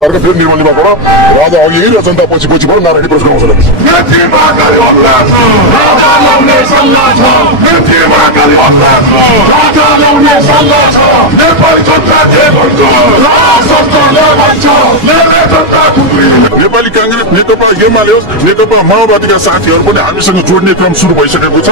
अर्को फेरि निर्मलीमा पढ राजा अघि र जनता पछि पछि पढ नारायणी प्रश्न आउँछ नेपाली कांग्रेस नेकपा एमाले होस् नेकपा माओवादीका साथीहरू पनि हामीसँग जोड्ने क्रम सुरु भइसकेको छ।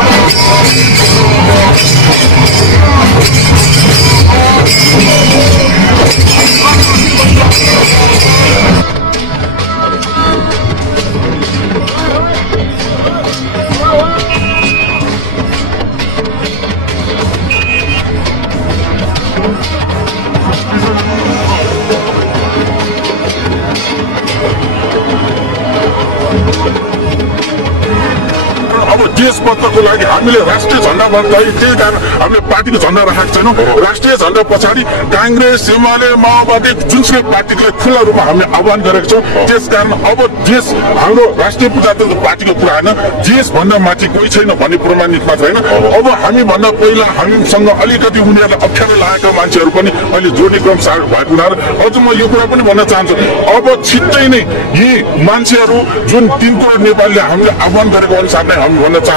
देशपत्रको लागि हामीले राष्ट्रिय झण्डा बन्दै त्यही कारण हामीले पार्टीको झण्डा राखेको छैनौँ। राष्ट्रिय झण्डा पछाडि कांग्रेस एमाले माओवादी जुनसुकै पार्टीलाई खुल्ला रूपमा हामीले आह्वान गरेको छौँ। त्यसकारण अब देश हाम्रो राष्ट्रिय प्रजातन्त्र पार्टीको कुरा होइन, देशभन्दा माथि कोही छैन भन्ने प्रमाणित मात्र होइन। अब हामीभन्दा पहिला हामीसँग अलिकति उनीहरूलाई अप्ठ्यारो लागेका मान्छेहरू पनि अहिले जोड्ने क्रम सार्ट भएको हुनाले अझ म यो कुरा पनि भन्न चाहन्छु, अब छिट्टै नै यी मान्छेहरू जुन 3 करोड नेपालीले हामीले आह्वान गरेको अनुसार नै हामी भन्न चाहन्छौँ।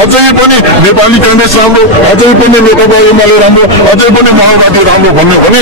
अझै पनि नेपाली कांग्रेस राम्रो, अझै पनि नेकपा एमाले राम्रो, अझै पनि माओवादी राम्रो भन्ने भने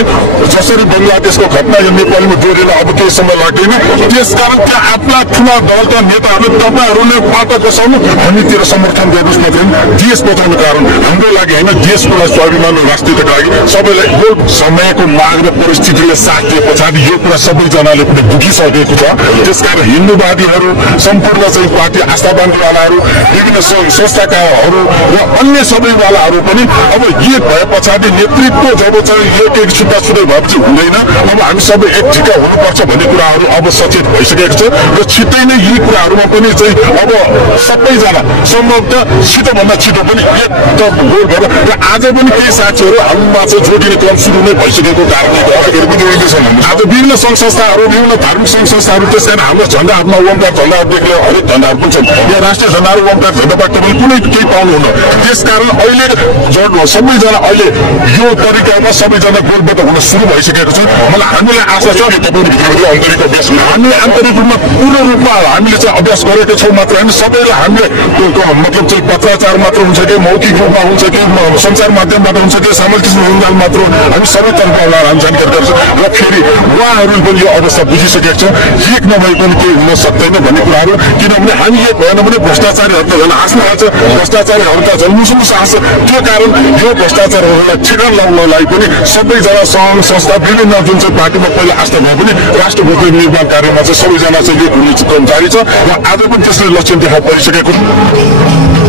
जसरी बङ्गलादेशको घटना यो नेपालीमा जोडेर अब केही समय लाग्दैन। त्यसकारण त्यहाँ आफ्ना ठुला दलका नेताहरूले तपाईँहरूले पाटा बसाउनु हामीतिर समर्थन गर्नुहोस् मात्रै देश बचाउनु कारण हाम्रो लागि होइन, देशको लागि स्वाभिमान राष्ट्रियताको लागि सबैलाई यो समयको माग र परिस्थितिले साथ दिए पछाडि यो कुरा सबैजनाले पनि बुझिसकेको छ। त्यसकारण हिन्दूवादीहरू सम्पूर्ण चाहिँ पार्टी आस्थावानवालाहरू विभिन्न संस्थाकाहरू र अन्य सबैवालाहरू पनि अब यी भए पछाडि नेतृत्व जब चाहिँ एक छुट्टा छुट्टै भएपछि हुँदैन, अब हामी सबै एक ठिक्का हुनुपर्छ भन्ने कुराहरू अब सचेत भइसकेको छ र छिट्टै नै यी कुराहरूमा पनि चाहिँ अब सबैजना सम्भवतः छिटोभन्दा छिटो पनि एक गोल गरेर र आज पनि केही साथीहरू हामीमा चाहिँ जोडिने क्रम सुरु नै भइसकेको कारणले आज विभिन्न सङ्घ संस्थाहरू विभिन्न धार्मिक सङ्घ संस्थाहरू त्यसकारण हाम्रो झण्डा हातमा ओमकार झण्डाहरूदेखि हरेक झण्डाहरू पनि छन्। यहाँ राष्ट्रिय झण्डाहरू ओमकार झण्डाबाट तपाईँले कुनै केही पाउनुहुन्न। त्यसकारण अहिले सबैजना अहिले यो तरिकामा सबैजना गोलबद्ध हुन सुरु भइसकेको छ। मलाई हामीलाई आशा छ आन्तरिक अभ्यास हामीले आन्तरिक रूपमा पूर्ण रूपमा हामीले चाहिँ अभ्यास गरेको छौँ मात्र होइन, सबैलाई हामीले मतलब चाहिँ पत्राचार मात्र हुन्छ कि मौखिक रूपमा हुन्छ कि सञ्चार माध्यमबाट हुन्छ कि सामाजिक सञ्जाल मात्र हामी सबै तर्फबाट हामी जानकारी गर्छौँ र फेरि उहाँहरूले पनि यो अवस्था बुझिसकेको छ। एक नभए पनि केही हुन सक्दैन भन्ने कुराहरू, किनभने हामी एक भएन भने भ्रष्टाचारीहरू त झन् हाँस्न आउँछ, भ्रष्टाचारीहरू त झन् मुसुमुस हाँस्छ। त्यो कारण यो भ्रष्टाचारहरूलाई ठेगान लगाउनलाई पनि सबैजना सङ्घ संस्था विभिन्न जुन चाहिँ पार्टीमा पहिला आस्था भए पनि राष्ट्रपति निर्माण कार्यमा चाहिँ सबैजना चाहिँ एक हुने क्रम जारी छ र आज पनि त्यसले लक्ष्य देखा परिसकेको छ।